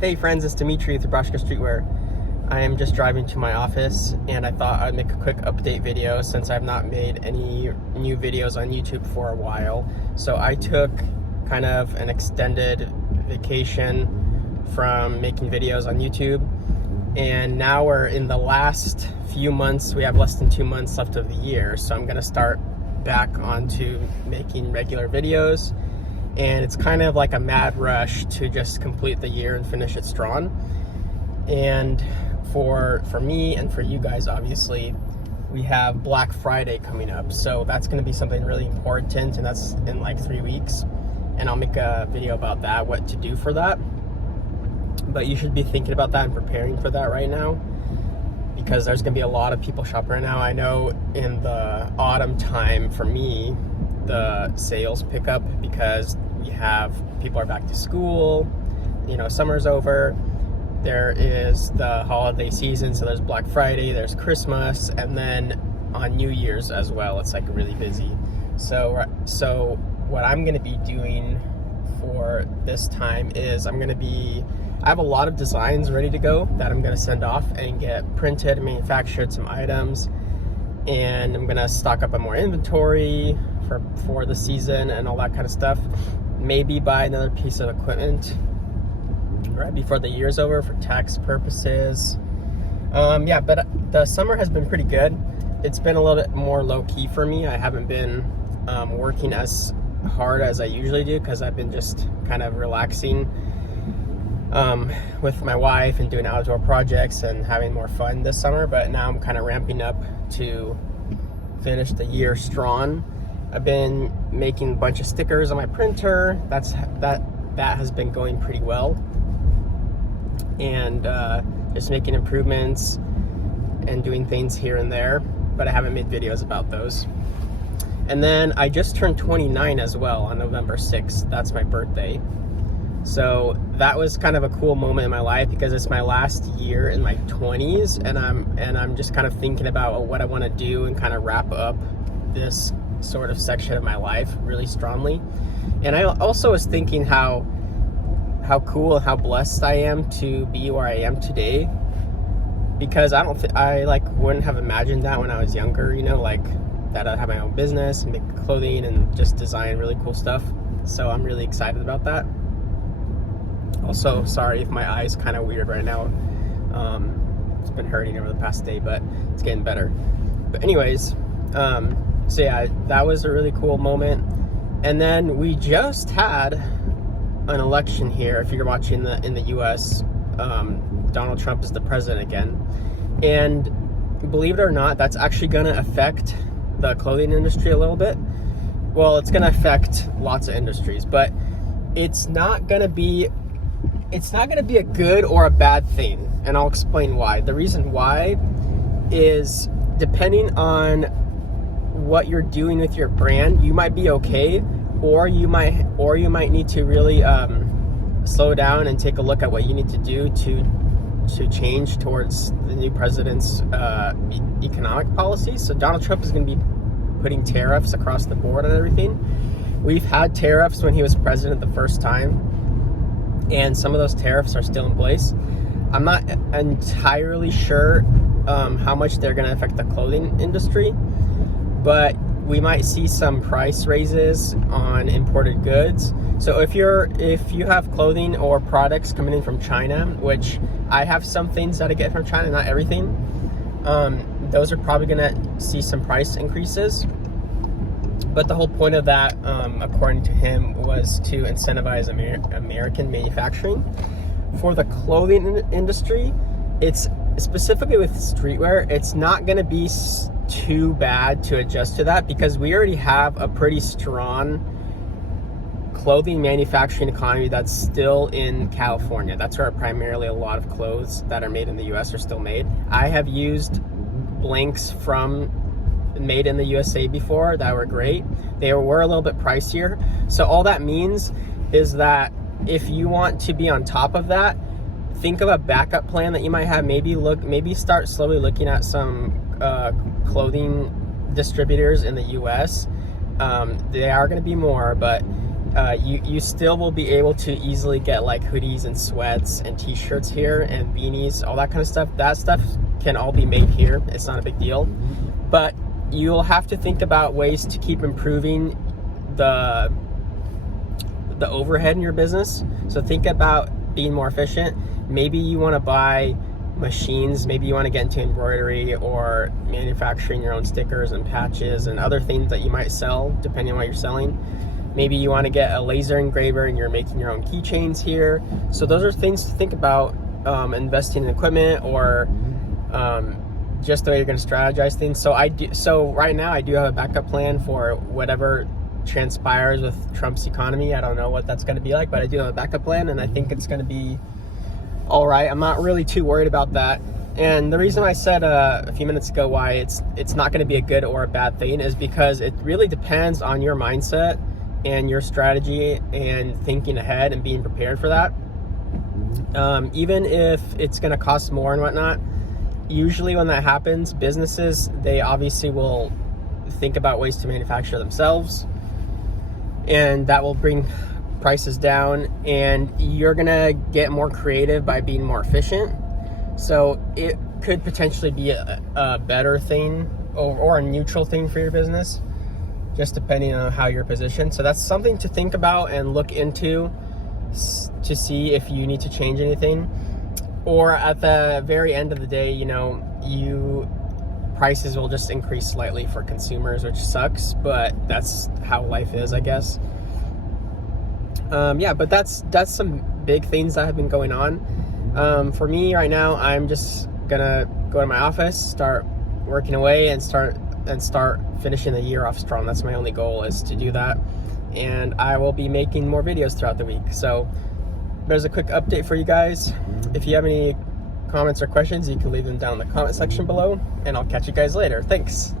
Hey friends, it's Dimitri with Nebraska Streetwear. I am just driving to my office and I thought I'd make a quick update video since I've not made any new videos on YouTube for a while. So I took kind of an extended vacation from making videos on YouTube, and now we're in the last few months. We have less than 2 months left of the year, so I'm gonna start back onto making regular videos. And it's kind of like a mad rush to just complete the year and finish it strong. And for me and for you guys, obviously, we have Black Friday coming up. So that's going to be something really important, and that's in like 3 weeks. And I'll make a video about that, what to do for that. But you should be thinking about that and preparing for that right now, because there's going to be a lot of people shopping right now. I know in the autumn time, for me, the sales pick up because people are back to school, summer's over, there is the holiday season, so there's Black Friday, there's Christmas, and then on New Year's as well, it's like really busy. So what I'm going to be doing for this time is I have a lot of designs ready to go that I'm going to send off and get printed and manufactured, some items, and I'm going to stock up on more inventory for the season and all that kind of stuff. Maybe buy another piece of equipment right before the year's over for tax purposes. But the summer has been pretty good. It's been a little bit more low-key for me. I haven't been working as hard as I usually do because I've been just kind of relaxing with my wife and doing outdoor projects and having more fun this summer. But now I'm kind of ramping up to finish the year strong. I've been making a bunch of stickers on my printer. That has been going pretty well, and just making improvements and doing things here and there, but I haven't made videos about those. And then I just turned 29 as well on November 6th. That's my birthday. So that was kind of a cool moment in my life because it's my last year in my 20s, and I'm just kind of thinking about what I want to do and kind of wrap up this sort of section of my life really strongly. And I also was thinking how cool and how blessed I am to be where I am today, because I wouldn't have imagined that when I was younger, that I'd have my own business and make clothing and just design really cool stuff. So I'm really excited about that. Also, sorry if my eye's kind of weird right now. It's been hurting over the past day, but it's getting better. But anyways, so yeah, that was a really cool moment. And then we just had an election here. If you're watching in the US, Donald Trump is the president again. And believe it or not, that's actually going to affect the clothing industry a little bit. Well, it's going to affect lots of industries, but it's not going to be a good or a bad thing. And I'll explain why. The reason why is depending on what you're doing with your brand, you might be okay, or you might need to really slow down and take a look at what you need to do to change towards the new president's economic policies. So Donald Trump is going to be putting tariffs across the board on everything. We've had tariffs when he was president the first time, and some of those tariffs are still in place. I'm not entirely sure how much they're going to affect the clothing industry, but we might see some price raises on imported goods. So if you have clothing or products coming in from China, which I have some things that I get from China, not everything, those are probably going to see some price increases. But the whole point of that, according to him, was to incentivize American manufacturing. For the clothing industry, it's specifically with streetwear, it's not going to be too bad to adjust to that because we already have a pretty strong clothing manufacturing economy that's still in California. That's where primarily a lot of clothes that are made in the US are still made. I have used blanks from made in the USA before that were great. They were a little bit pricier. So all that means is that if you want to be on top of that, think of a backup plan that you might have. Maybe start slowly looking at some clothing distributors in the US. They are going to be more, but you still will be able to easily get like hoodies and sweats and t-shirts here and beanies, all that kind of stuff. That stuff can all be made here. It's not a big deal, but you'll have to think about ways to keep improving the overhead in your business. So think about being more efficient. Maybe you want to buy machines, maybe you want to get into embroidery or manufacturing your own stickers and patches and other things that you might sell depending on what you're selling. Maybe you want to get a laser engraver and you're making your own keychains here. So those are things to think about, investing in equipment or just the way you're going to strategize things. So right now I do have a backup plan for whatever transpires with Trump's economy. I don't know what that's going to be like, but I do have a backup plan, and I think it's going to be all right. I'm not really too worried about that. And the reason I said a few minutes ago why it's not going to be a good or a bad thing is because it really depends on your mindset and your strategy and thinking ahead and being prepared for that. Even if it's going to cost more and whatnot, usually when that happens, businesses, they obviously will think about ways to manufacture themselves, and that will bring prices down, and you're gonna get more creative by being more efficient. So it could potentially be a better thing or a neutral thing for your business, just depending on how you're positioned. So that's something to think about and look into to see if you need to change anything. Or at the very end of the day, prices will just increase slightly for consumers, which sucks, but that's how life is, I guess. But that's some big things that have been going on. For me right now, I'm just gonna go to my office, start working away, and start finishing the year off strong. That's my only goal, is to do that. And I will be making more videos throughout the week. So there's a quick update for you guys. If you have any comments or questions, you can leave them down in the comment section below, and I'll catch you guys later. Thanks.